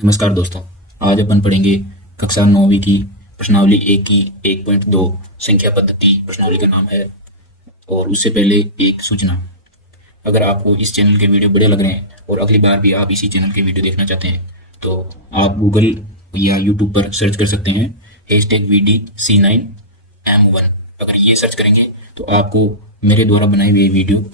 नमस्कार दोस्तों। आज अपन पढ़ेंगे कक्षा 9वीं की प्रश्नावली 1 की 1.2 संख्या पद्धति। प्रश्नावली का नाम है। और उससे पहले एक सूचना, अगर आपको इस चैनल के वीडियो बढ़िया लग रहे हैं और अगली बार भी आप इसी चैनल के वीडियो देखना चाहते हैं तो आप गूगल या यूट्यूब पर सर्च कर सकते हैं #VDC9M1। अगर ये सर्च करेंगे तो आपको मेरे द्वारा बनाए हुए वीडियो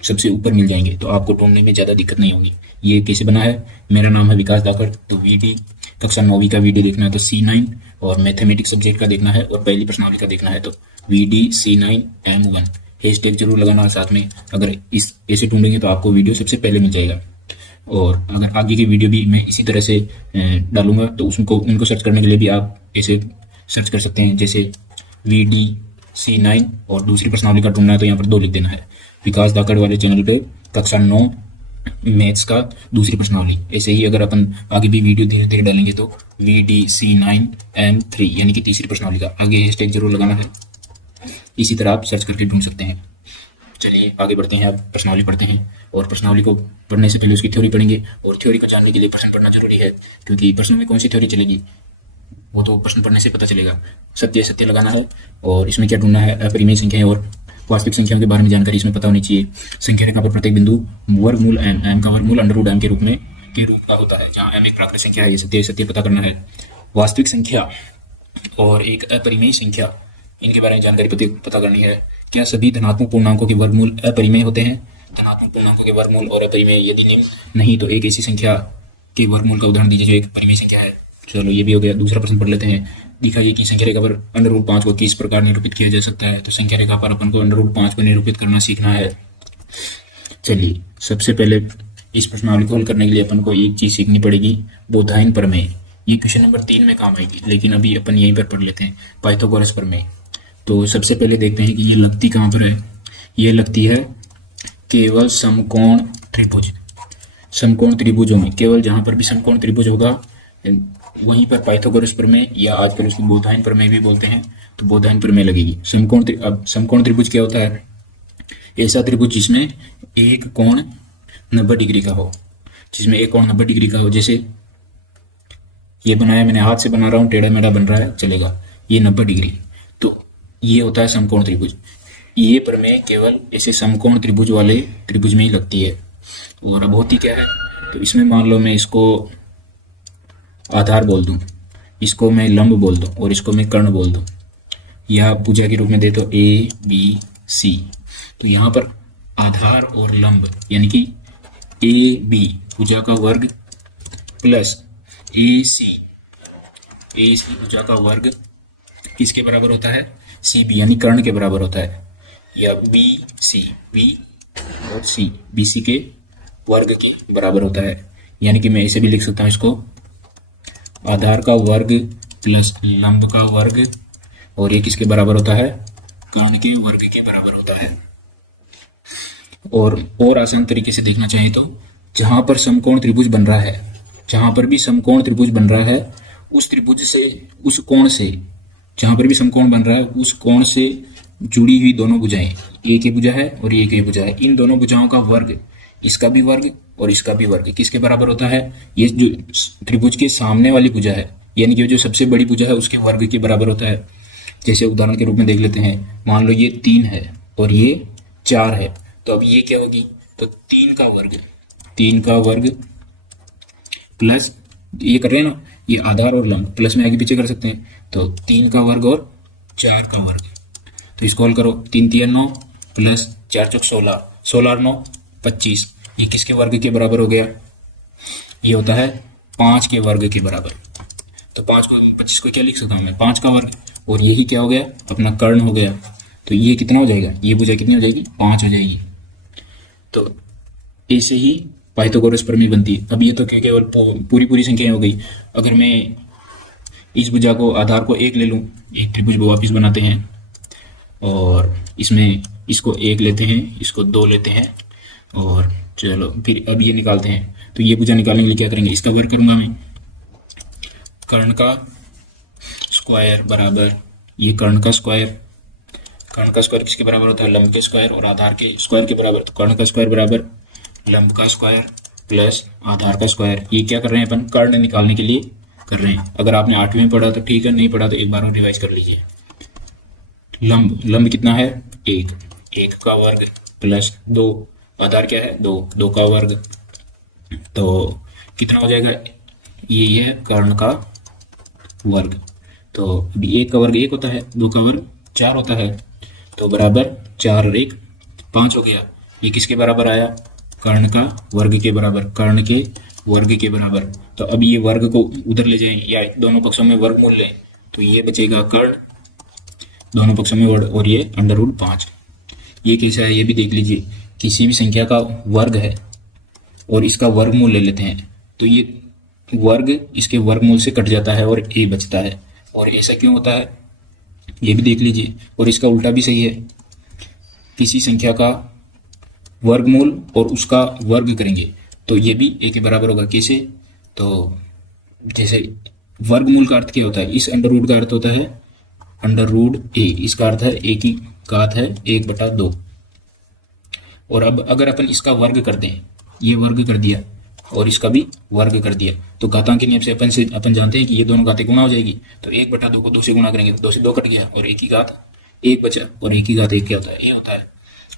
सबसे ऊपर मिल जाएंगे, तो आपको ढूंढने में ज़्यादा दिक्कत नहीं होगी। ये कैसे बना है? मेरा नाम है विकास धाकड़। तो वीडी कक्षा 9वीं का वीडियो देखना है तो C9, और मैथमेटिक्स सब्जेक्ट का देखना है और पहली प्रश्नावली का देखना है तो VDC9M1। हैशटैग जरूर लगाना साथ में। अगर इस ऐसे ढूंढेंगे तो आपको वीडियो सबसे पहले मिल जाएगा। और अगर आगे की वीडियो भी मैं इसी तरह से डालूंगा तो उसको उनको सर्च करने के लिए भी आप ऐसे सर्च कर सकते हैं, जैसे VDC9 और दूसरी प्रश्नावली का ढूंढना है तो यहाँ पर 2 लिख देना है। विकास धाकड़ वाले चैनल पे कक्षा 9 मैथ्स का दूसरी प्रश्नावली। ऐसे ही अगर अपन आगे भी वीडियो धीरे धीरे डालेंगे तो VDC9M3 यानी कि तीसरी प्रश्नावली का आगे हैशटैग जरूर लगाना है। इसी तरह आप सर्च करके ढूंढ सकते हैं। चलिए आगे बढ़ते हैं। अब प्रश्नावली पढ़ते हैं, और प्रश्नावली को पढ़ने से पहले उसकी थ्योरी पढ़ेंगे। और थ्योरी को जानने के लिए प्रश्न पढ़ना जरूरी है, क्योंकि प्रश्न में कौन सी थ्योरी चलेगी वो तो प्रश्न पढ़ने से पता चलेगा। सत्य सत्य लगाना है, और इसमें क्या ढूंढना है? अपरिमेय संख्याएं और वास्तविक संख्याओं के बारे में जानकारी इसमें पता होनी चाहिए। संख्या रेखा पर प्रत्येक बिंदु वर्गमूल m का वर्गमूल √m के रूप का होता है, जहां m एक प्राकृतिक संख्या है। ये सत्य सत्य पता करना है। वास्तविक संख्या और एक अपरिमेय संख्या, इनके बारे में जानकारी पता करनी है। क्या सभी धनात्मक पूर्णांकों के वर्गमूल अपरिमेय होते हैं? धनात्मक पूर्णांकों के वर्गमूल और अपरिमेय यदि निम्न नहीं तो एक ऐसी संख्या के वर्गमूल का उदाहरण दीजिए जो एक परिमेय संख्या है। चलो ये भी हो गया। दूसरा प्रश्न पढ़ लेते हैं। दिखाइए कि संख्या रेखा पर √5 को किस प्रकार निरूपित किया जा सकता है। तो संख्या रेखा पर अपन को √5 को निरूपित करना सीखना है। चलिए सबसे पहले इस प्रश्नावली को हल करने के लिए अपन को एक चीज सीखनी पड़ेगी, बोधायन प्रमेय। ये क्वेश्चन नंबर 3 में काम आएगी, लेकिन अभी अपन यहीं पर पढ़ लेते हैं पाइथागोरस प्रमेय। तो सबसे पहले देखते हैं कि ये लगती कहाँ पर है। ये लगती है केवल समकोण त्रिभुज। समकोण त्रिभुजों में, केवल जहां पर भी समकोण त्रिभुज होगा वहीं पर पाइथागोरस प्रमेय, या आजकल उसको बोधायन प्रमेय भी बोलते हैं, तो बोधायन प्रमेय लगेगी। अब समकोण त्रिभुज क्या होता है? ऐसा त्रिभुज जिसमें एक कोण 90 डिग्री का हो। जिसमें एक कोण 90 डिग्री का हो, जैसे ये बनाया मैंने, हाथ से बना रहा हूँ, टेढ़ा मेढ़ा बन रहा है, चलेगा, ये 90 डिग्री। तो ये होता है समकोण त्रिभुज। ये प्रमेय केवल ऐसे समकोण त्रिभुज वाले त्रिभुज में ही लगती है। और अब होती क्या है, तो इसमें मान लो मैं इसको आधार बोल दूं, इसको मैं लंब बोल दूं, और इसको मैं कर्ण बोल दूं, या भुजा के रूप में दे तो ABC। तो यहाँ पर आधार और लंब यानी कि AB भुजा का वर्ग प्लस AC भुजा का वर्ग किसके बराबर होता है? CB यानी कर्ण के बराबर होता है। या BC, B और C BC के वर्ग के बराबर होता है। यानी कि मैं ऐसे भी लिख सकता हूँ इसको, आधार का वर्ग प्लस लंब का वर्ग, और ये किसके बराबर होता है? कर्ण के वर्ग के बराबर होता है। और आसान तरीके से देखना चाहिए तो जहां पर समकोण त्रिभुज बन रहा है, जहां पर भी समकोण त्रिभुज बन रहा है, उस त्रिभुज से, उस कोण से, जहां पर भी समकोण बन रहा है उस कोण से जुड़ी हुई दोनों भुजाएं, एक ही भुजा है और एक ही भुजा है, इन दोनों भुजाओं का वर्ग, इसका भी वर्ग और इसका भी वर्ग किसके बराबर होता है? ये जो त्रिभुज के सामने वाली भुजा है, यानी कि जो सबसे बड़ी भुजा है उसके वर्ग के बराबर होता है। जैसे उदाहरण के रूप में देख लेते हैं, मान लो ये 3 है और ये 4 है, तो अब ये क्या होगी? तो 3 का वर्ग प्लस, ये कर रहे हैं ना, ये आधार और लंब प्लस में आगे पीछे कर सकते हैं, तो 3 का वर्ग और 4 का वर्ग। तो इसको हल करो, 3 3 9 प्लस 4 4 16, 16 9 25, ये किसके वर्ग के बराबर हो गया? ये होता है 5 के वर्ग के बराबर। तो 5 को 25 को क्या लिख सकता हूँ मैं? 5 का वर्ग, और यही क्या हो गया? अपना कर्ण हो गया। तो ये कितना हो जाएगा? ये भुजा कितनी हो जाएगी? 5 हो जाएगी। तो ऐसे ही पाइथागोरस प्रमेय बनती है। अब ये तो केवल पूरी संख्याएं हो गई। अगर मैं इस भुजा को, आधार को 1 ले लूँ, एक त्रिभुज को वापिस बनाते हैं, और इसमें इसको 1 लेते हैं, इसको 2 लेते हैं, और चलो फिर अब ये निकालते हैं। तो ये भुजा निकालने के लिए क्या करेंगे? इसका वर्ग करूंगा मैं, कर्ण का स्क्वायर बराबर ये कर्ण का स्क्वायर। कर्ण का स्क्वायर किसके बराबर होता है? लंब के स्क्वायर, और आधार के स्क्वायर के बराबर। तो कर्ण का स्क्वायर बराबर लंब का स्क्वायर प्लस आधार का स्क्वायर। ये क्या कर रहे हैं अपन, कर्ण निकालने के लिए कर रहे हैं। अगर आपने 8वीं में पढ़ा तो ठीक है, नहीं पढ़ा तो एक बार और रिवाइज कर लीजिए। लंब कितना है, 1 का वर्ग प्लस 2, आधार क्या है 2 का वर्ग, तो कितना हो जाएगा, ये है कर्ण का वर्ग। तो 1 का वर्ग 1 होता है, 2 का वर्ग 4 होता है, तो बराबर 4 और 1 5 हो गया। ये किसके बराबर आया, कर्ण का वर्ग के बराबर, कर्ण के वर्ग के बराबर। तो अब ये वर्ग को उधर ले जाएं या दोनों पक्षों में वर्गमूल लें, तो ये बचेगा कर्ण दोनों पक्षों में और ये √5। ये कैसा है ये भी देख लीजिए, किसी भी संख्या का वर्ग है और इसका वर्गमूल ले लेते हैं, तो ये वर्ग इसके वर्गमूल से कट जाता है और a बचता है। और ऐसा क्यों होता है ये भी देख लीजिए। और इसका उल्टा भी सही है, किसी संख्या का वर्गमूल और उसका वर्ग करेंगे तो ये भी a के बराबर होगा। कैसे, तो जैसे वर्गमूल का अर्थ क्या होता है, इस अंडर का अर्थ होता है √a, इसका अर्थ है a की घात है 1/2। और अब अगर अपन इसका वर्ग कर दें, ये वर्ग कर दिया और इसका भी वर्ग कर दिया, तो घातांक के नियम से अपन जानते हैं कि ये दोनों घातें गुणा हो जाएगी। तो 1/2 को 2 से गुणा करेंगे तो 2 से 2 कट गया और 1 की घात 1 बचा, और 1 की घात 1 क्या होता है, ये होता है।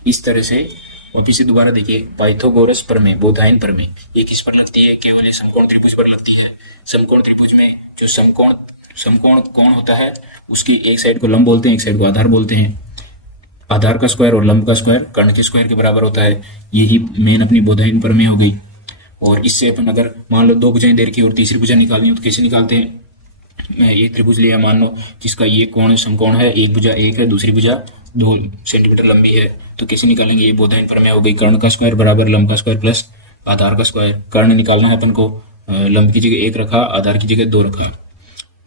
इस तरह से वापिस से दोबारा देखिए, पाइथागोरस प्रमेय, बोधायन प्रमेय, ये किस पर लगती है, केवल समकोण त्रिभुज पर लगती है। समकोण त्रिभुज में जो समकोण कोण होता है उसकी एक साइड को लंब बोलते हैं, एक साइड को आधार बोलते हैं। आधार का स्क्वायर और लंब का स्क्वायर कर्ण के स्क्वायर के बराबर होता है। यही मेन अपनी बोधायन प्रमेय हो गई। और इससे अपन अगर मान लो 2 भुजाएं दे रखी और तीसरी भुजा निकालनी हो तो कैसे निकालते हैं, मैं एक त्रिभुज लिया मान लो जिसका ये कोण समकोण है, एक भुजा 1 है, दूसरी भुजा 2 सेंटीमीटर लंबी है, तो कैसे निकालेंगे, ये बोधायन प्रमेय हो गई। कर्ण का स्क्वायर बराबर लंब का स्क्वायर प्लस आधार का स्क्वायर। कर्ण निकालना है अपन को, लंब की जगह 1 रखा, आधार की जगह 2 रखा।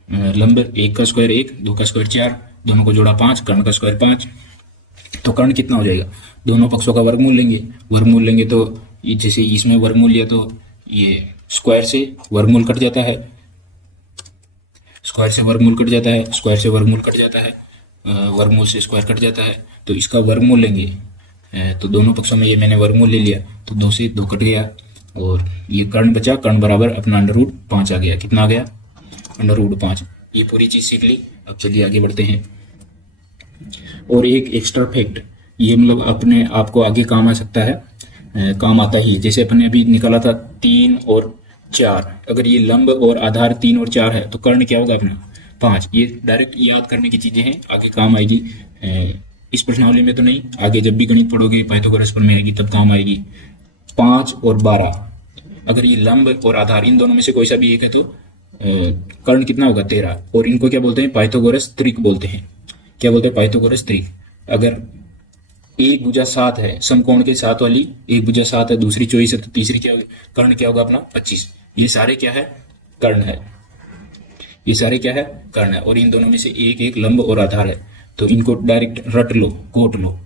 लंब 1 का स्क्वायर 1, 2 का स्क्वायर 4, दोनों को जोड़ा 5, कर्ण का स्क्वायर 5। तो कर्ण कितना हो जाएगा, दोनों पक्षों का वर्गमूल लेंगे तो जैसे इसमें वर्गमूल लिया तो ये स्क्वायर से वर्गमूल कट जाता है, स्क्वायर से वर्गमूल कट जाता है, स्क्वायर से वर्गमूल कट जाता है, वर्गमूल से स्क्वायर कट जाता है, तो इसका वर्गमूल लेंगे। तो दोनों पक्षों में ये मैंने वर्गमूल ले लिया तो 2 से 2 कट गया और ये कर्ण बचा, कर्ण बराबर अपना √5 आ गया। कितना आ गया, √5। ये पूरी चीज सीख ली। अब चलिए आगे बढ़ते हैं। और एक एक्स्ट्रा फैक्ट, ये मतलब अपने आप को आगे काम आ सकता है, काम आता ही। जैसे अपन ने अभी निकाला था 3 और 4, अगर ये लंब और आधार 3 और 4 है तो कर्ण क्या होगा अपना 5। ये डायरेक्ट याद करने की चीजें हैं, आगे काम आएगी। इस प्रश्नावली में तो नहीं, आगे जब भी गणित पढ़ोगे पाइथागोरस प्रमेय आएगी तब काम आएगी। 5 और 12, अगर ये लंब और आधार इन दोनों में से कोई सा भी एक है तो कर्ण कितना होगा 13। और इनको क्या बोलते हैं, पाइथागोरस त्रिक बोलते हैं। क्या बोलते हैं, पाइथागोरस त्रिक। अगर एक भुजा 7 है, समकोण के 7 वाली एक भुजा 7 है, दूसरी 24 है, तो तीसरी क्या होगी, कर्ण क्या होगा अपना 25। ये सारे क्या है, कर्ण है। ये सारे क्या है, कर्ण है। और इन दोनों में से एक एक लंब और आधार है, तो इनको डायरेक्ट रट लो, कोट लो।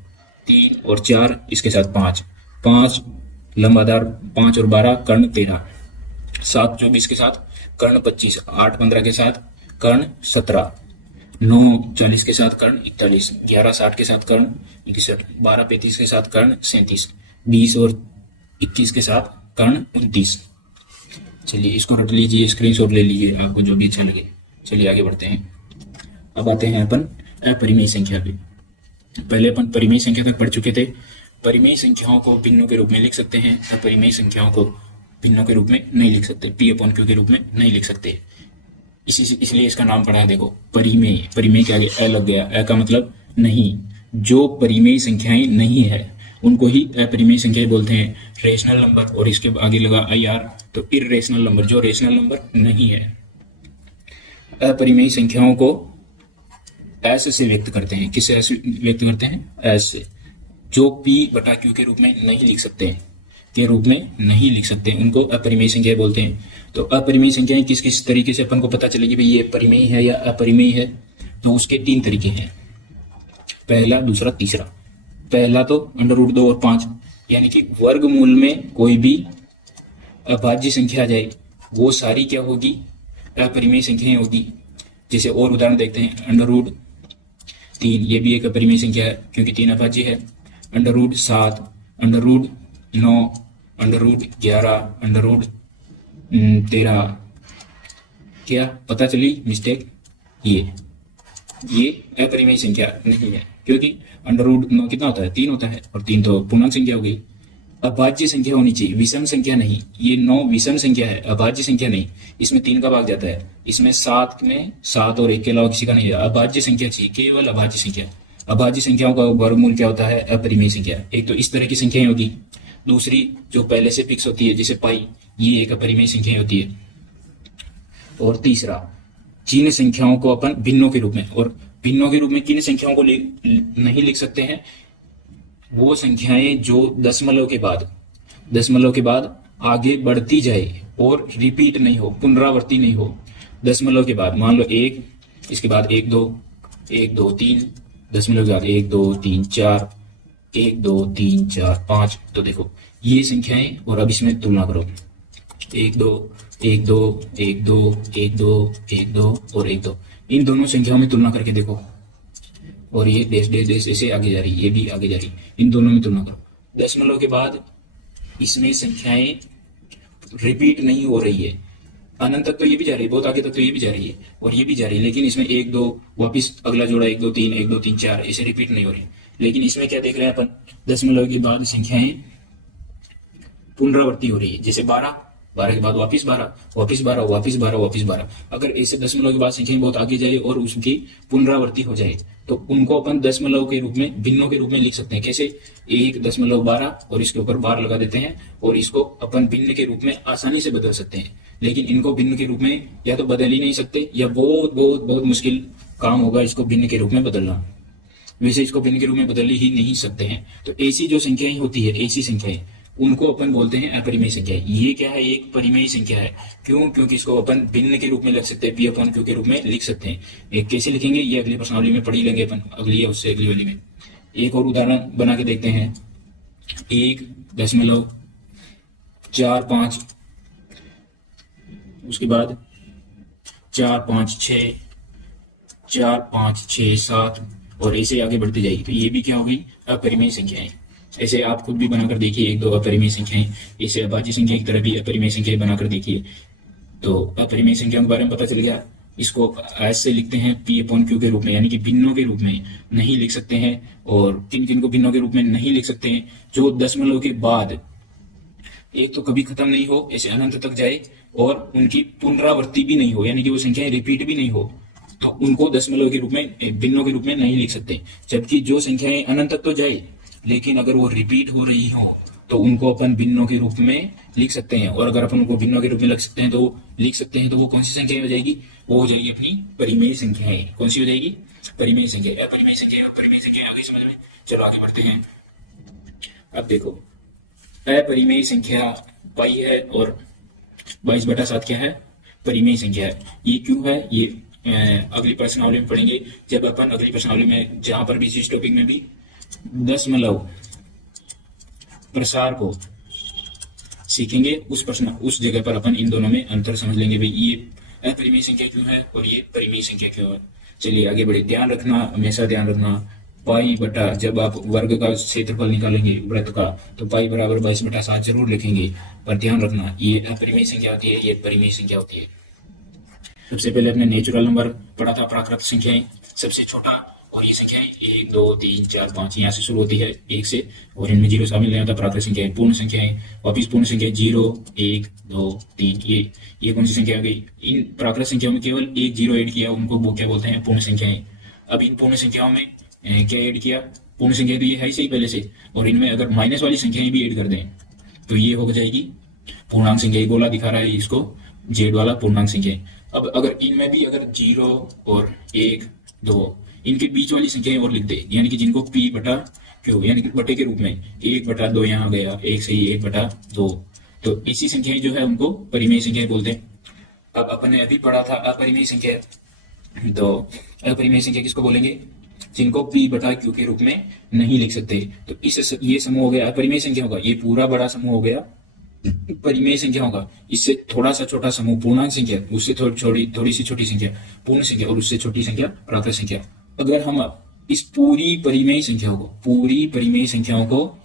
3 और 4 इसके साथ 5 लंब आधार, 5 और 12 कर्ण 13, 7 24 के साथ कर्ण 25, 8 15 के साथ कर्ण 17, 9 40 के साथ कर्ण 41, 11 60 के साथ कर्ण 61, 12 35 के साथ कर्ण 37, 20 और 21 के साथ कर्ण 29। चलिए इसको रट लीजिए, स्क्रीनशॉट ले लीजिए, आपको जो भी अच्छा लगे। चलिए आगे बढ़ते हैं। अब आते हैं अपन अपरिमेय संख्या पे। पहले अपन परिमेय संख्या तक पढ़ चुके थे। परिमेय संख्याओं को भिन्नों के रूप में लिख सकते हैं, अपरिमेय संख्याओं को भिन्नों के रूप में नहीं लिख सकते, P/Q के रूप में नहीं लिख सकते। इसलिए इसका नाम पढ़ा, देखो परिमेय। परिमेय के आगे अ लग गया, अ का मतलब नहीं। जो परिमेय संख्याएं नहीं है उनको ही अपरिमेय संख्याएं बोलते हैं। रेशनल नंबर और इसके आगे लगा IR, तो इर्रेशनल नंबर, जो रेशनल नंबर नहीं है। अपरिमेय संख्याओं को ऐसे से व्यक्त करते हैं। किससे ऐसे व्यक्त करते हैं, ऐसे, जो P/Q के रूप में नहीं लिख सकते, के रूप में नहीं लिख सकते, उनको अपरिमेय संख्याएं बोलते हैं। तो अपरिमेय संख्याएं किस किस तरीके से अपन को पता चलेगी भाई ये परिमेय है या अपरिमेय है, तो उसके 3 तरीके हैं, पहला दूसरा तीसरा। पहला तो √2 और 5, यानी कि वर्गमूल में कोई भी अभाज्य संख्या आ जाए वो सारी क्या होगी, अपरिमेय संख्याएं होगी। जैसे और उदाहरण देखते हैं, √3, ये भी एक अपरिमेय संख्या है क्योंकि 3 अभाज्य है। √7, √9, √11, √13, क्या पता चली मिस्टेक, ये अपरिमेय संख्या नहीं है, क्योंकि √9 कितना होता है, 3 होता है, और 3 तो पूर्णांक संख्या हो गई। अभाज्य संख्या होनी चाहिए, विषम संख्या नहीं। ये 9 विषम संख्या है, अभाज्य संख्या नहीं। इसमें 3 का भाग जाता है, इसमें 7 में 7 और 1 के अलावा किसी का नहीं है। अभाज्य संख्या चाहिए, केवल अभाज्य संख्या। अभाज्य संख्याओं का वर्गमूल क्या होता है, अपरिमेय संख्या। एक तो इस तरह की संख्याएं होगी, दूसरी जो पहले से फिक्स होती है जैसे पाई, ये एक अपरिमेय संख्या होती है। और तीसरा, जिन संख्याओं को अपन भिन्नों के रूप में, और भिन्नों के रूप में किन संख्याओं को नहीं लिख सकते हैं, वो संख्याएं जो दशमलव के बाद आगे बढ़ती जाए और रिपीट नहीं हो, पुनरावृत्ति नहीं हो। दशमलव के बाद मान लो 1, इसके बाद 1 2 1 2 3, दशमलव के बाद 1 2 3 4, 1 2 3 4 5। तो देखो ये संख्याएं, और अब इसमें तुलना करो, 1 2 1 2 1 2 1 2 1 2 और 1 2, इन दोनों संख्याओं में तुलना करके देखो। और ये डैश डैश डैश ऐसे आगे जा रही, ये भी आगे जा रही, इन दोनों में तुलना करो। दशमलव के बाद इसमें संख्याएं रिपीट नहीं हो रही है, अनंत तक तो ये भी जा रही है, बहुत आगे तक तो ये भी जा रही है और ये भी जा रही है, लेकिन इसमें 1 2 वापिस अगला जोड़ा 1 2 3 1 2 3 4 ऐसे रिपीट नहीं हो रही। लेकिन इसमें क्या देख रहे हैं अपन, दशमलव के बाद संख्याएं पुनरावृत्ति हो रही है, जैसे 12 के बाद वापिस 12 वापिस 12 वापिस 12 वापिस 12। अगर ऐसे दशमलव के बाद संख्या बहुत आगे जाए और उसकी पुनरावृत्ति हो जाए तो उनको अपन दशमलव के रूप में, भिन्नों के रूप में लिख सकते हैं। कैसे, 1.12 और इसके ऊपर बार लगा देते हैं और इसको अपन भिन्न के रूप में आसानी से बदल सकते हैं। लेकिन इनको भिन्न के रूप में या तो बदल ही नहीं सकते, या बहुत बहुत बहुत मुश्किल काम होगा इसको भिन्न के रूप में बदलना। वैसे इसको भिन्न के रूप में बदल ही नहीं सकते हैं। तो ऐसी जो संख्याएं होती है, ऐसी संख्याएं, उनको अपन बोलते हैं अपरिमेय संख्या। ये क्या है, एक परिमेय संख्या है। क्यों, क्योंकि इसको अपन भिन्न के रूप में लिख सकते हैं, P/Q के रूप में लिख सकते हैं। एक कैसे लिखेंगे, ये अगली प्रश्नावली में पढ़ ही लेंगे अपन, अगली या उससे अगली वाली में। एक और उदाहरण बना के देखते हैं, 1.45, उसके बाद 4 5 6 4 5 6 7 और ऐसे आगे बढ़ती जाएगी। तो ये भी क्या होगी, अपरिमेय संख्याएं। ऐसे आप खुद भी बनाकर देखिए, 1 2 अपरिमेय संख्याएं, ऐसे अभाज्य संख्या की तरह भी अपरिमेय संख्याएं बनाकर देखिए। तो अपरिमेय संख्याओं के बारे में पता चल गया। इसको ऐसे लिखते हैं P/Q के रूप में, यानी कि भिन्नों के रूप में नहीं लिख सकते हैं। और किन किन को भिन्नों के रूप में नहीं लिख सकते हैं, जो दशमलव के बाद एक तो कभी खत्म नहीं हो, ऐसे अनंत तक जाए, और उनकी पुनरावृत्ति भी नहीं हो, यानी कि वो संख्याएं रिपीट भी नहीं हो, तो उनको दशमलव के रूप में, भिन्नों के रूप में नहीं लिख सकते। जबकि जो संख्याएं अनंत तक तो जाए, लेकिन अगर वो रिपीट हो रही हो तो उनको अपन भिन्नों के रूप में लिख सकते हैं। और अगर अपन उनको भिन्नों के रूप में लिख सकते हैं तो वो कौन सी संख्या हो जाएगी, वो हो जाएगी अपनी परिमेय संख्याएं। कौन सी हो जाएगी, परिमेय संख्या। अपरिमेय संख्या, परिमेय संख्या आगे समझ में। चलो आगे बढ़ते हैं। अब देखो, अपरिमेय संख्या पाई है और 22/7 क्या है, परिमेय संख्या है। ये क्यों है, ये अगली प्रश्नावली में पढ़ेंगे। जब अपन अगली प्रश्नावली में, जहां पर भी इस टॉपिक में भी दशमलव प्रसार को सीखेंगे, उस जगह पर अपन इन दोनों में अंतर समझ लेंगे। भाई ये अपरिमेय संख्या क्यों है और ये परिमेय संख्या क्यों है। चलिए आगे बढ़े। ध्यान रखना, हमेशा ध्यान रखना, पाई बटा, जब आप वर्ग का क्षेत्रफल निकालेंगे वृत्त का, तो पाई बराबर 22/7 जरूर लिखेंगे। पर ध्यान रखना, ये अपरिमेय संख्या होती है, ये परिमेय संख्या होती है। सबसे पहले अपने नेचुरल नंबर पढ़ा था, प्राकृत संख्याएं, सबसे छोटा, और ये संख्याएं 1 2 3 4 5 यहाँ से शुरू होती है 1 से, और इनमें 0 शामिल नहीं होता। प्राकृत संख्याएं, पूर्ण संख्याएं, वापिस पूर्ण संख्या 0 1 2 3, ये कौन सी संख्या हो गई। इन प्राकृत संख्याओं में केवल 1 0 ऐड किया, उनको वो क्या बोलते हैं, पूर्ण संख्याएं। अब इन पूर्ण संख्याओं में क्या ऐड किया, पूर्ण संख्या तो ये है ही सही पहले से, और इनमें अगर माइनस वाली संख्याएं भी ऐड कर दें तो ये हो जाएगी पूर्णांक संख्या। गोला दिखा रहा है इसको, जेड वाला पूर्णांक संख्या। अब अगर इनमें भी अगर 0 और 1 2 इनके बीच वाली संख्याएं और लिख दे, यानी कि जिनको P/Q यानी कि बटे के रूप में 1/2 यहाँ गया, 1 से ही 1/2, तो इसी संख्याएं जो है उनको परिमेय संख्याएं बोलते हैं। अब अपन ने अभी पढ़ा था अपरिमेय संख्या, तो अपरिमेय संख्या किसको बोलेंगे, जिनको P/Q के रूप में नहीं लिख सकते। तो ये समूह हो गया अपरिमेय संख्या होगा, ये पूरा बड़ा समूह हो गया परिमेय संख्या होगा। इससे थोड़ा सा छोटा समूह पूर्णांक संख्या, उससे थोड़ी सी छोटी संख्या पूर्ण संख्या, और उससे छोटी संख्या प्राकृत संख्या। अगर हम इस पूरी परिमेय संख्याओं को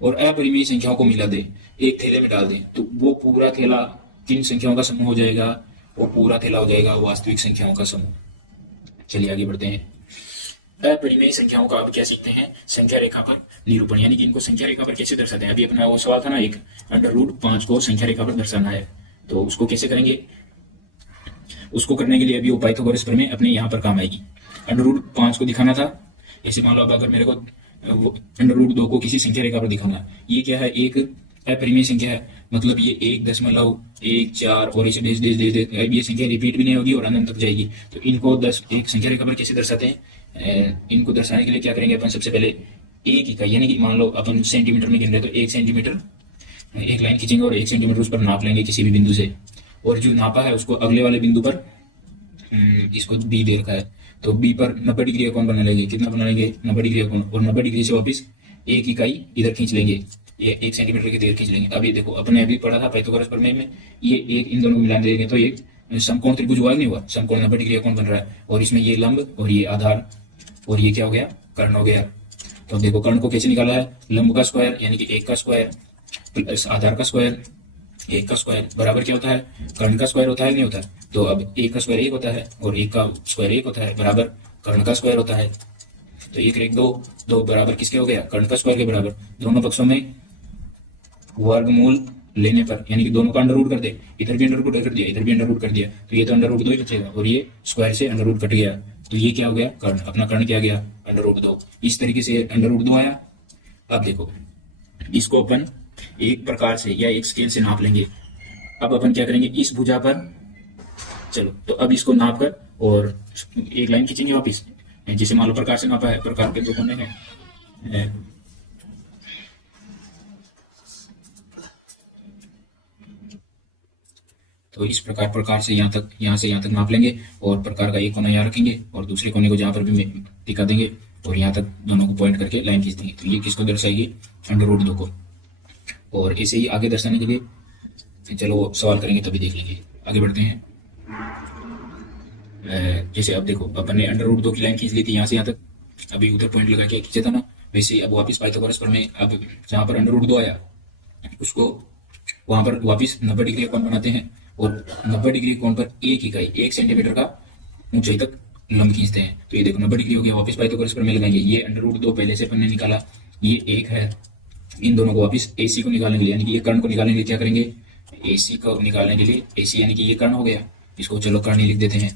और अपरिमेय संख्याओं को मिला दे, एक थैले में डाल दें, तो वो पूरा थैला किन संख्याओं का समूह हो जाएगा? वो पूरा थैला हो जाएगा वास्तविक संख्याओं का समूह। चलिए आगे बढ़ते हैं। अपरिमेय संख्याओं का अब क्या सीखते हैं? संख्या रेखा पर निरूपण, यानी कि इनको संख्या रेखा पर कैसे दर्शाते हैं। अभी अपना वो सवाल था ना, एक √5 को संख्या रेखा पर दर्शाना है, तो उसको कैसे करेंगे? उसको करने के लिए अभी वो पाइथागोरस प्रमेय अपने यहाँ पर काम आएगी। √5 को दिखाना था, ऐसे मान लो अब अगर मेरे को √2 को किसी संख्या रेखा पर दिखाना, ये क्या है? एक अपरिमेय संख्या है, मतलब ये 1.1 4 और इसे डेश डेश डेश डेश, अब ये संख्या रिपीट भी नहीं होगी और अनंत तक जाएगी। तो इनको 10 एक संख्या रेखा पर कैसे दर्शाते हैं? इनको दर्शाने के लिए क्या करेंगे अपन? सबसे पहले एक इकाई, यानी कि मान लो अपन सेंटीमीटर में गिन रहे, तो 1 सेंटीमीटर एक लाइन खींचेंगे और 1 सेंटीमीटर उस पर नाप लेंगे किसी भी बिंदु से, और जो नापा है उसको अगले वाले बिंदु पर, इसको बी दे रखा है, तो बी पर 90 डिग्री कोण बना लेंगे। कितना बना लेंगे? 90 डिग्री कोण, और 90 डिग्री से वापस एक इकाई इधर खींच लेंगे, ये 1 सेंटीमीटर की देर खींच लेंगे। अब ये देखो, अपने अभी पढ़ा था पाइथागोरस प्रमेय में, ये एक इन दोनों को मिला देंगे तो एक समकोण त्रिभुज हुआ नहीं हुआ? समकोण 90 डिग्री कोण बन रहा है, और इसमें ये लंब और ये आधार, और ये क्या हो गया? कर्ण हो गया। तो देखो कर्ण को कैसे निकाला है? लंब का स्क्वायर यानी कि 1 का स्क्वायर प्लस आधार का स्क्वायर, 1 का स्क्वायर बराबर क्या होता है? कर्ण का स्क्वायर होता है, नहीं होता? तो अब 1 का स्क्वायर 1 होता है और 1 का स्क्वायर 1 होता है, बराबर कर्ण का स्क्वायर होता है। तो 1 1 2 2 बराबर किसके हो गया? कर्ण का स्क्वायर के बराबर। दोनों पक्षों में वर्गमूल लेने पर, यानी कि दोनों का अंडर रूट कर दे, इधर भी अंडर रूट कर दिया, इधर भी अंडर रूट कर दिया, तो ये तो अंडर रूट 2 ही बचेगा, और ये स्क्वायर से अंडर रूट कट गया, तो ये क्या हो गया? कर्ण। अपना कर्ण क्या गया? Under root 2। इस तरीके से अंडर रूट 2 आया। अब देखो, इसको अपन एक प्रकार से या एक स्केल से नाप लेंगे। अब अपन क्या करेंगे? इस भुजा पर, चलो तो अब इसको नाप कर और एक लाइन खींचेंगे वापिस, जैसे मान लो प्रकार से नापा है, प्रकार के 2 कोने हैं, तो इस प्रकार से यहाँ तक, यहाँ से यहाँ तक नाप लेंगे, और प्रकार का एक कोना यहाँ रखेंगे और दूसरे कोने को जहाँ पर भी टिका देंगे, और यहाँ तक दोनों को पॉइंट करके लाइन खींच देंगे। तो ये किसको दर्शाएगी? √2 को। और ऐसे ही आगे दर्शाने के लिए चलो सवाल करेंगे तभी देख लेंगे। आगे बढ़ते हैं। जैसे अब देखो, अपन ने √2 की लाइन खींच ली थी यहाँ से यहाँ तक, अभी उधर पॉइंट लगा के खींचा था ना, वैसे ही अब वापिस पाइथागोरस प्रमेय, अब जहाँ पर √2 आया उसको वहां पर वापिस 90 डिग्री कोण बनाते हैं, और 90 डिग्री कोण पर एक इकाई 1 सेंटीमीटर का ऊंचाई तक लंब खींचते हैं। तो ये देखो 90 डिग्री हो गया, वापिस पाइथागोरस प्रमेय लगाएंगे। ये √2 पहले से अपन ने निकाला, ये 1 है, इन दोनों को वापिस AC को निकालने के लिए, यानी कि ये कर्ण को निकालने के लिए क्या करेंगे? AC को निकालने के लिए, AC यानी कि ये कर्ण हो गया, इसको चलो कर्ण ही लिख देते हैं।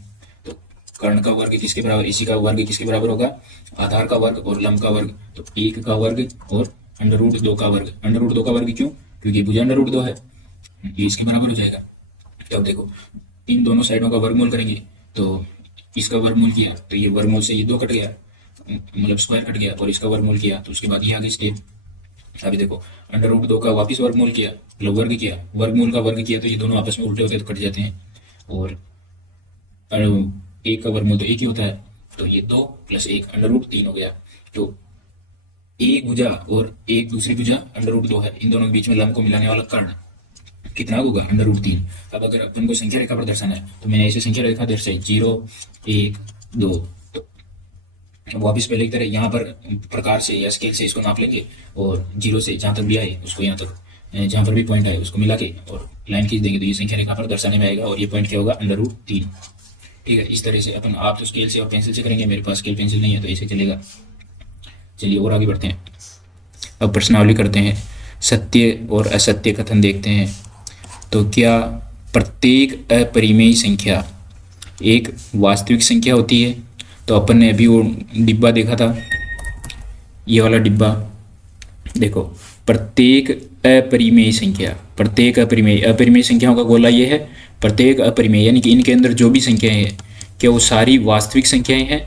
तो कर्ण का वर्ग किसके बराबर? AC का वर्ग किसके बराबर होगा? आधार का वर्ग और लंब का वर्ग, तो 1 का वर्ग और √2 का वर्ग। √2 का वर्ग क्यों? क्योंकि भुजा √2 है, ये इसके बराबर हो जाएगा। अब देखो, इन दोनों साइडों का वर्गमूल करेंगे, तो इसका वर्गमूल किया तो ये वर्गमूल से ये 2 कट गया, मतलब स्क्वायर कट गया, और इसका वर्गमूल किया तो उसके बाद ये आगे स्टेप। अभी देखो, √2 का वापिस वर्गमूल किया, मतलब वर्ग किया, वर्गमूल का वर्ग किया, तो ये दोनों आपस में उल्टे होते तो कट जाते हैं, और 1 का वर्गमूल तो 1 ही होता है, तो ये 2 + 1 √3 हो गया। तो एक भुजा और एक दूसरी भुजा √2 है, इन दोनों के बीच में लंब को मिलाने वाला कर्ण कितना होगा? √3। अब अगर अपन को संख्या रेखा पर दर्शाना है, तो मैंने ऐसे संख्या रेखा दर्शाई 0 1 2, तो वापिस पहले की तरह यहाँ पर प्रकार से या स्केल से इसको नाप लेंगे, और 0 से जहाँ तक भी आए उसको यहाँ तक, जहाँ पर भी पॉइंट आए उसको मिला के और लाइन खींच देंगे, तो ये संख्या रेखा पर दर्शाने में आएगा, और ये पॉइंट क्या होगा? √3। ठीक है, इस तरह से अपन, आप तो स्केल से और पेंसिल से करेंगे, मेरे पास स्केल पेंसिल नहीं है तो ऐसे चलेगा। चलिए और आगे बढ़ते हैं। अब प्रश्नावली करते हैं, सत्य और असत्य कथन देखते हैं। तो क्या प्रत्येक अपरिमेय संख्या एक वास्तविक संख्या होती है? तो अपन ने अभी वो डिब्बा देखा था, ये वाला डिब्बा देखो, प्रत्येक अपरिमेय संख्या, प्रत्येक अपरिमेय संख्याओं का गोला ये है। प्रत्येक अपरिमेय यानी कि इनके अंदर जो भी संख्याएं हैं, क्या वो सारी वास्तविक संख्याएं हैं?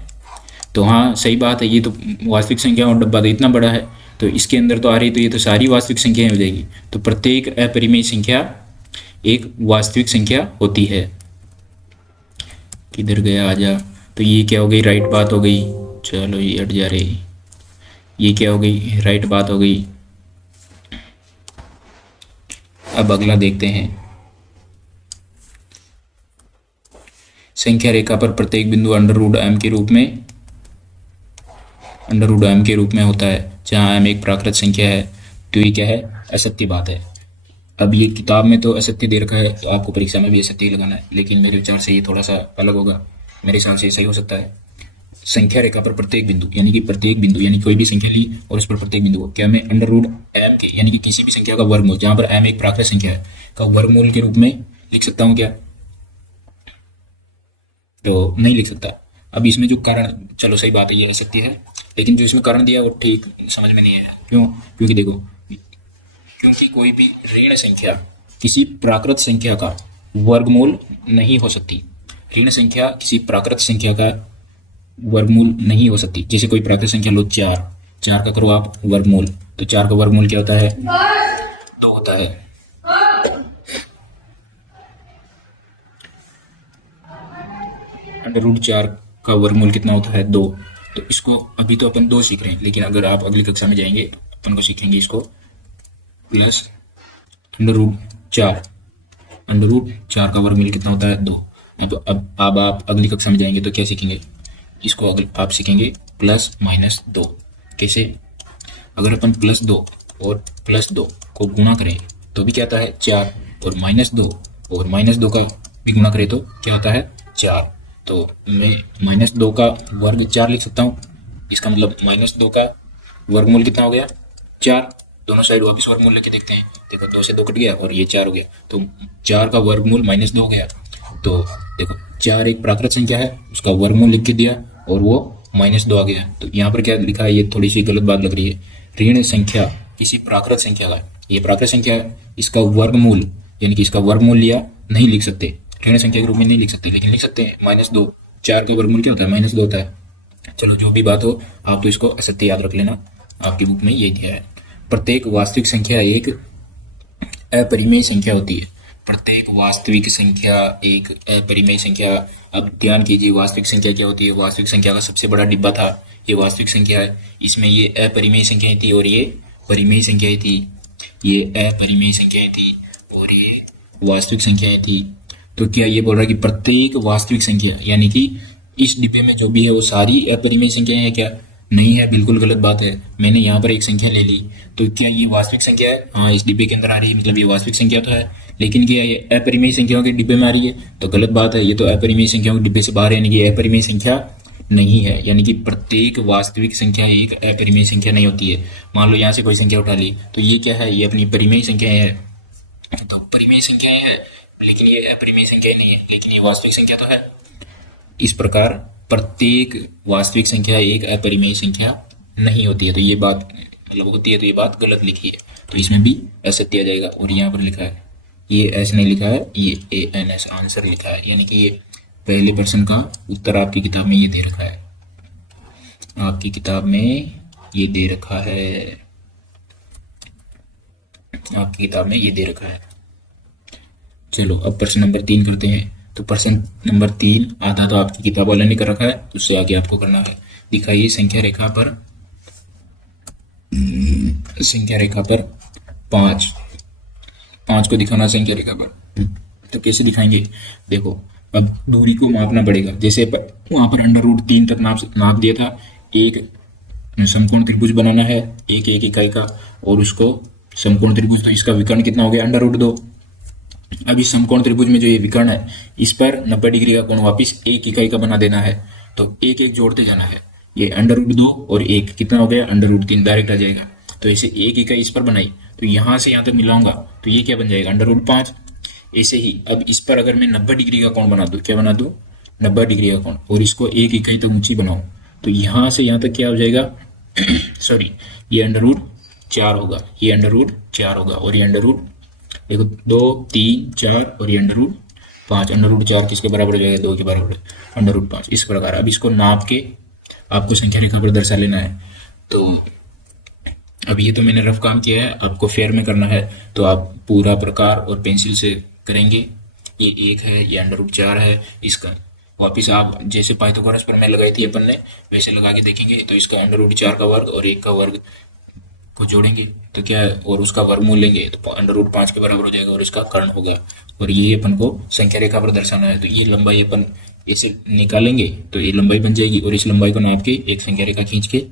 तो हाँ, सही बात है, ये तो वास्तविक संख्या और डब्बा तो इतना बड़ा है, तो इसके अंदर तो आ रही, तो ये तो सारी वास्तविक संख्याएं हो जाएगी। तो प्रत्येक अपरिमेय संख्या एक वास्तविक संख्या होती है। किधर गया? आजा। तो ये क्या हो गई? राइट बात हो गई। चलो ये हट जा रही, ये क्या हो गई? राइट बात हो गई। अब अगला देखते हैं। संख्या रेखा पर प्रत्येक बिंदु √m के रूप में होता है, जहाँ m एक प्राकृत संख्या है, तो ये क्या है, असत्य बात है। अब ये किताब में तो असत्य दे रखा है, तो आपको परीक्षा में भी असत्य ही लगाना है, लेकिन मेरे विचार से ये थोड़ा सा अलग होगा। मेरे हिसाब से सही हो सकता है। संख्या रेखा पर प्रत्येक बिंदु, यानी कि प्रत्येक बिंदु यानी कोई भी संख्या ली और उस पर प्रत्येक बिंदु को क्या मैं अंडर रूट एम के, यानी कि किसी भी संख्या का वर्गमूल, जहां पर एम एक प्राकृत संख्या है, का वर्गमूल के रूप में लिख सकता हूं क्या? तो नहीं लिख सकता। अब इसमें जो कारण, चलो सही बात है ये असत्य है, लेकिन जो इसमें कारण दिया वो ठीक समझ में नहीं है। क्यों? क्योंकि देखो, क्योंकि कोई भी ऋण संख्या किसी प्राकृत संख्या का वर्गमूल नहीं हो सकती। ऋण संख्या किसी प्राकृत संख्या का वर्गमूल नहीं हो सकती। जैसे कोई प्राकृत संख्या लो 4, 4 का करो आप वर्गमूल, तो 4 का वर्गमूल क्या होता है? 2 होता है। अंडर रूट 4 का वर्गमूल कितना होता है? 2। तो इसको अभी तो अपन 2 सीख रहे हैं, लेकिन अगर आप अगली कक्षा में जाएंगे अपन को सीखेंगे इसको plus under root 4। Under root 4 का वर्गमूल कितना होता है? 2। अब आप अगली कक्षा में जाएंगे तो क्या सीखेंगे? इसको आप सीखेंगे प्लस माइनस 2। कैसे? अगर अपन प्लस 2 और प्लस 2 को गुणा करें तो भी क्या आता है? 4। और माइनस 2 और माइनस 2 का भी गुणा करें तो क्या होता है? 4। तो मैं माइनस 2 का वर्ग 4 लिख सकता हूँ। इसका मतलब माइनस 2 का वर्गमूल कितना हो गया? 4। दोनों साइड वापस वर्गमूल लेके देखते हैं। देखो 2 से 2 कट गया और ये 4 हो गया, तो 4 का वर्गमूल माइनस 2 हो गया। तो देखो 4 एक प्राकृत संख्या है, उसका वर्गमूल लिख के दिया और वो माइनस 2 आ गया। तो यहाँ पर क्या लिखा है? ये थोड़ी सी गलत बात लग रही है। ऋण संख्या किसी प्राकृत संख्या का, ये प्राकृत संख्या है, इसका वर्गमूल यानी कि इसका वर्गमूल लिया नहीं लिख सकते, ऋण संख्या के रूप में नहीं लिख सकते, लेकिन लिख सकते हैं माइनस 2। 4 का वर्गमूल क्या होता है? माइनस 2 होता है। चलो जो भी बात हो, आप तो इसको असत्य याद रख लेना, आपकी बुक में ये दिया है। प्रत्येक वास्तविक संख्या एक अपरिमेय संख्या होती है। प्रत्येक वास्तविक संख्या एक अपरिमेय संख्या। अब ध्यान कीजिए, वास्तविक संख्या क्या होती है? वास्तविक संख्या का सबसे बड़ा डिब्बा था, ये वास्तविक संख्या है। इसमें ये अपरिमेय संख्याएं थी और ये परिमेय संख्याएं थी। ये अपरिमेय संख्याएं थी और ये वास्तविक संख्याएं थी। तो क्या ये बोल रहा है कि प्रत्येक वास्तविक संख्या, यानी कि इस डिब्बे में जो भी है वो सारी अपरिमेय संख्याएं हैं क्या? नहीं है, बिल्कुल गलत बात है। मैंने यहाँ पर एक संख्या ले ली, तो क्या ये वास्तविक संख्या है? हाँ, इस डिब्बे के अंदर आ रही है, मतलब ये वास्तविक संख्या तो है। लेकिन क्या ये अपरिमेय संख्याओं के डिब्बे में आ रही है? तो गलत बात है, ये तो अपरिमेय संख्याओं के डिब्बे से बाहर है, यानी कि अपरिमेय संख्या नहीं है। यानी कि प्रत्येक वास्तविक संख्या एक अपरिमेय संख्या नहीं होती है। मान लो यहाँ से कोई संख्या उठा ली, तो ये क्या है? ये अपनी परिमेय संख्या है। तो परिमेय संख्याएं है, लेकिन ये अपरिमेय संख्याएं नहीं है, लेकिन ये वास्तविक संख्या तो है। इस प्रकार प्रत्येक वास्तविक संख्या एक अपरिमेय संख्या नहीं होती है। तो ये बात मतलब होती है, तो ये बात गलत लिखी है, तो इसमें भी असत्य आ जाएगा। और यहाँ पर लिखा है, ये ऐसे नहीं लिखा है, ये ANS आंसर लिखा है, यानी कि ये पहले प्रश्न का उत्तर आपकी किताब में ये दे रखा है। आपकी किताब में ये दे रखा है, आपकी किताब में ये दे रखा है। चलो अब प्रश्न नंबर 3 करते हैं। तो प्रश्न नंबर 3 आधा तो आपकी किताब वाले ने कर रखा है, उससे आगे आपको करना है। दिखाइए संख्या रेखा पर 5 को दिखाना संख्या रेखा पर। तो कैसे दिखाएंगे? देखो अब दूरी को मापना पड़ेगा। जैसे वहां पर अंडर रूट 3 तक नाप दिया था। एक समकोण त्रिभुज बनाना है एक इकाई का, और उसको समकोण त्रिभुज, तो इसका विकर्ण कितना हो गया? Under root 2। अब इस समकोण त्रिभुज में जो ये विकर्ण है, इस पर 90 डिग्री का कोण वापिस एक इकाई का बना देना है। तो एक एक जोड़ते जाना है। ये अंडर रूट 2 और 1 कितना हो गया? अंडर रूट 3 डायरेक्ट आ जाएगा। तो ऐसे एक इकाई इस पर बनाई, तो यहां से यहां तक मिलाऊंगा, तो ये क्या बन जाएगा? Under root 5। ऐसे ही अब इस पर अगर मैं 90 डिग्री का कोण बना दूं, क्या बना दूं? 90 डिग्री का कोण, और इसको एक इकाई तक ऊंची बनाऊं, तो यहां से यहां तक क्या हो जाएगा? सॉरी, ये अंडर रूट 4 होगा, ये अंडर रूट 4 होगा, और ये अंडर रूट, देखो 2 3 4 और ये अंडर रूट 5। अंडर रूट 4 किसके बराबर हो जाएगा? 2 के बराबर, अंडर रूट 5। इस प्रकार अब इसको नाप के आपको संख्या रेखा पर दर्शा लेना है। तो अब ये तो मैंने रफ काम किया है, आपको फेयर में करना है, तो आप पूरा प्रकार और पेंसिल से करेंगे। ये 1 है, ये अंडर रूट 4 है, इसका वापिस आप जैसे पाइथागोरस प्रमेय लगाई थी अपन ने, वैसे लगा के देखेंगे। तो इसका अंडर रूट 4 का वर्ग और 1 का वर्ग को जोड़ेंगे तो क्या है, और उसका वर्गमूल लेंगे तो अंडर रूट 5 के बराबर हो जाएगा, और इसका कर्ण होगा। और ये अपन को संख्या रेखा पर दर्शाना है। तो ये लंबाई अपन इसे निकालेंगे तो ये लंबाई बन जाएगी, और इस लंबाई को नाप के एक संख्या रेखा खींच के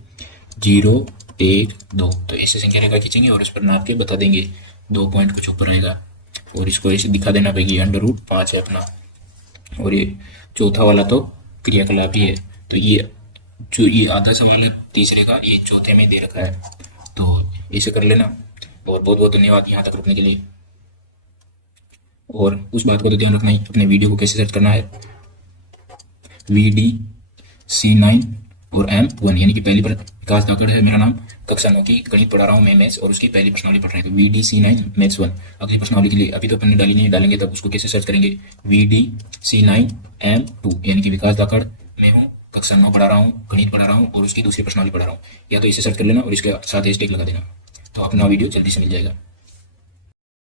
0 1 2, तो ऐसे संख्या रेखा खींचेंगे और उस पर नाप के बता देंगे 2 पॉइंट कुछ ऊपर आएगा और इसको ऐसे दिखा देना भाई √5 है अपना। और ये चौथा वाला तो क्रियाकलाप ही है, तो ये जो ये आधा सवाल है तीसरे का ये चौथे में दे रखा है, तो ऐसे कर लेना। और बहुत बहुत धन्यवाद यहाँ तक रुकने के लिए। और उस बात को तो ध्यान रखना ही, अपने वीडियो को कैसे सर्च करना है, VD C9 और M1, यानी कि पहली पर विकास धाकड़ है मेरा नाम, कक्षा 9 की गणित पढ़ा रहा हूँ मैं मैथ्स, और उसकी पहली प्रश्नावली पढ़ रहे थे VD C9 मैथ्स 1। अगली प्रश्नावली के लिए अभी तो अपने डाली नहीं डालेंगे, तब उसको कैसे सर्च करेंगे, VD C9 M2, यानी कि विकास धाकड़ मैं हूँ, कक्षा 9 पढ़ा रहा हूँ, गणित पढ़ा रहा हूँ और उसकी दूसरी प्रश्नावली पढ़ा रहा हूँ। या तो इसे सर्च कर लेना और इसके साथ हैशटैग लगा देना, तो अपना वीडियो जल्दी से मिल जाएगा।